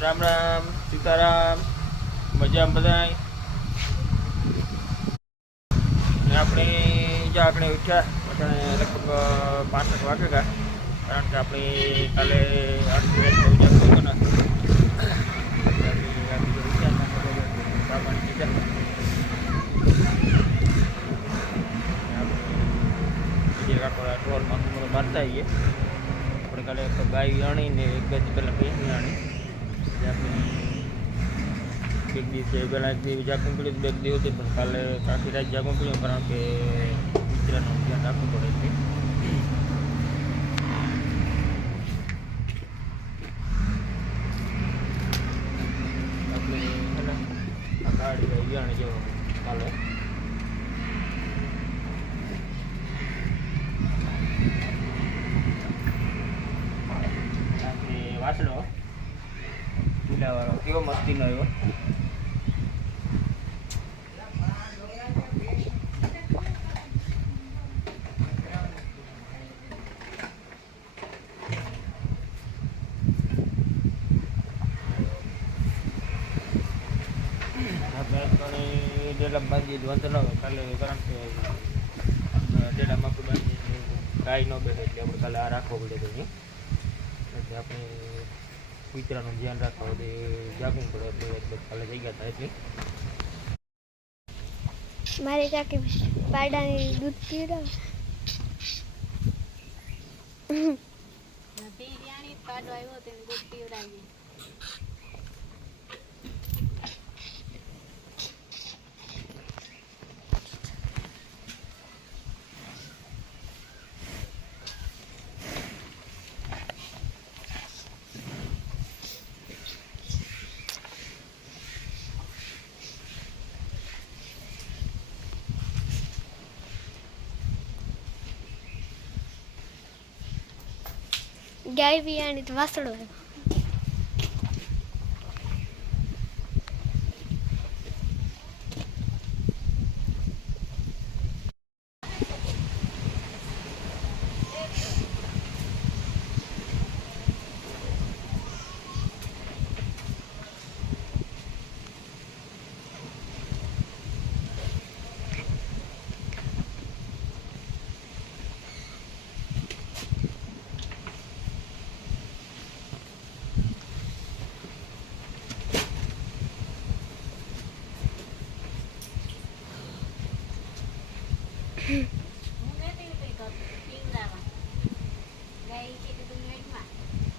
રામ રામ, સીતારામ મજા બધાય? ને આપણે જો આપણે ઉઠ્યા અત્યારે લગભગ પાંસઠ વાગે ગયા, કારણ કે આપણે કાલે આઠ હતો ને એટલે આપણે આપણે આપણે કાલે ગાય આણી ને એક બે પહેલાં ભેંસની આણી આપણે. એક દિવસે પહેલાં એક દિવસ જાગવું પડ્યું બે દિવસ પણ કાલે આખી રાત જાગવું પડ્યું, કારણ કે મિત્રનું ધ્યાન રાખવું પડે છે આપણે છે ને આ ગાડી ગાય આણી જો કાલે આપણે વાસણો લીલાવાળો કેવો મસ્તીનો ઘણી ડેલા બાંધીએ વાંધો ન આવે કાલે કારણ કે બાંધીએ ગાય ન બેઠે એટલે આપણે કાલે આ રાખવો પડે તો એટલે આપણે કૂતરાનું ધ્યાન રાખવા બધે જાગવું પડે એટલે એટલે કાલે જઈ ગયા હતા એટલે. મારે કાકી પાડાની દૂધ પીવડાવે પાડો આવ્યો તેને દૂધ પીવડાવી ગાય પીવાની તો વાસળો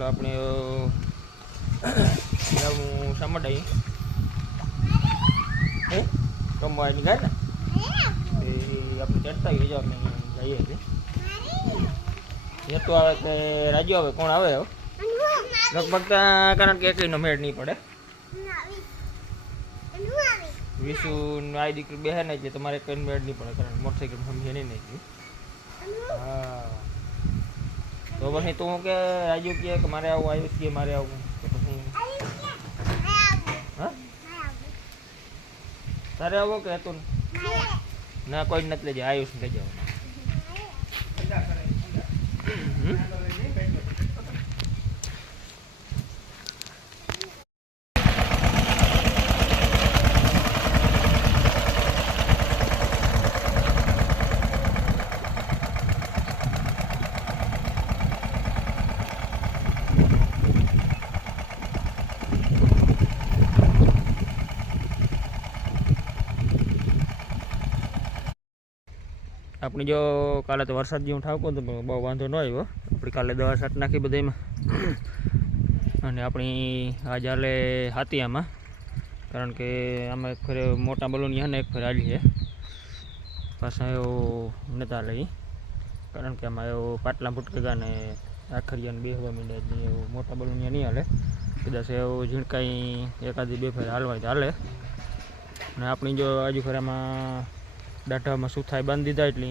હાલો આપણે હું શામાં ડાઈ હે? ગાય ને એ આપણે ચડતા હોઈએ જો અમે જઈએ છીએ. એ તો આવે તે રાજુ આવે, કોણ આવે હવે? લગભગ કારણ કે એકલીનો મેળ નહીં પડે. વિશુ આઈ દીકરી બેહે નહીં એટલે તમારે કઈ મેળ નહીં પડે, કારણ મોટરસાઇકલ સમજે નહીં નહીં હા. તો પછી તું કે રાજુ કહે કે મારે આવું આવ્યું છે મારે આવું. પછી હા તારે આવો કે તું? ના કોઈ નથી લઈ જાય આયુષ લઈ જાવ આપણે જો કાલે તો વરસાદ જેવું ઠાવકો તો બહુ વાંધો ન આવ્યો. આપણે કાલે દવા છાંટ નાખી બધામાં અને આપણી આજ હાલે હાથી આમાં. કારણ કે આમાં એક ફરે મોટા બલૂન છે ને એક ફરે આલી છે. પાછા એવો નતા લઈ. કારણ કે આમાં એવો પાટલા ફૂટકેગા ને આખરિયાને બે હવા એટલે એવું મોટા બલુનિયા નહીં હાલે. કદાચ એવું ઝીણકાઈ એકાદી બે ફેર હાલવાય હાલે. અને આપણી જો આજુ ફેરામાં દાંઠામાં સુથાઈ બાંધી દીધા એટલે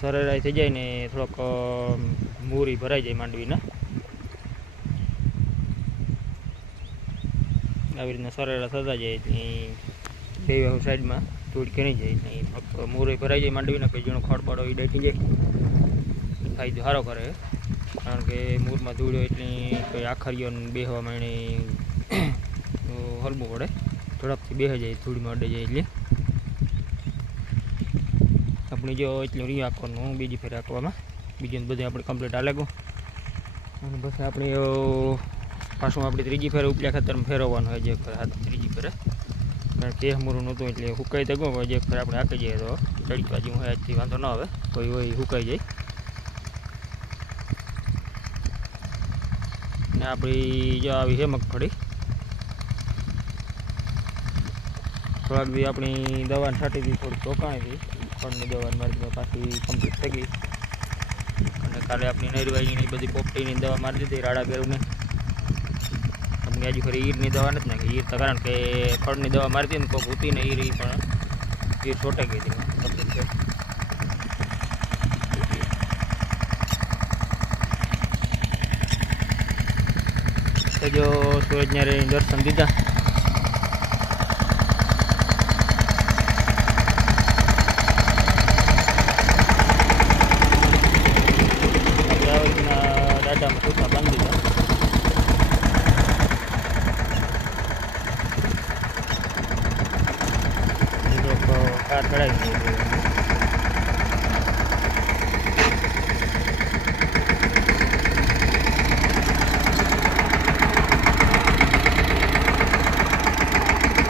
સરેરાઈ થઈ જાય ને થોડોક મૂરી ભરાઈ જાય માંડવીના. આવી રીતના સરેરા થતા જાય એટલે બે સાઈડમાં, ધૂળ નહીં જાય એટલે મૂરી ભરાઈ જાય માંડવીના કોઈ જણો ખડબડો એ દાટી જાય. ફાયદો સારો કરે. કારણ કે મૂરમાં ધૂળ હોય એટલે કોઈ આખરીઓ બેહવા માંડે હલવું પડે. ઝડપથી બેસી જાય, ધૂળમાં અડે જાય એટલે. આપણે જો એટલું રી આંકવાનું બીજી ફેર આંકવામાં બીજું બધું આપણે કમ્પ્લીટ આ અને પછી આપણે પાછું આપણે ત્રીજી ફેર ઉપલા ખાતરમાં ફેરવવાનું હોય જે હાથ ત્રીજી ફેરે. કારણ કે મૂરું નહોતું એટલે હુકાઈ તો ગયું જે ફેર આપણે આંકી જઈએ તો ચડી બાજુ હોય આજથી વાંધો ન આવે, કોઈ હોય સુકાઈ જાય. ને આપણી જો આવી છે મગફળી. થોડાક દી આપણી દવા છાંટી હતી થોડીક રોકાણી હતી ફળની દવા મારી પાછી કમ્પ્લીટ થઈ ગઈ. અને કાલે આપણી નરવાઈની બધી પોપટીની દવા મારી દીધી, રાડા બેરુની. આપણે હજી ખરી ઈરની દવા નથી નાખી. ઈર તો કારણ કે ફળની દવા મારી દીધી ને કોક ઉતી ને ઈર પણ ઈર છોટાઈ ગઈ હતી. કમ્પ્લીટ થઈ જો સૂરજ દર્શન દીધા. કાર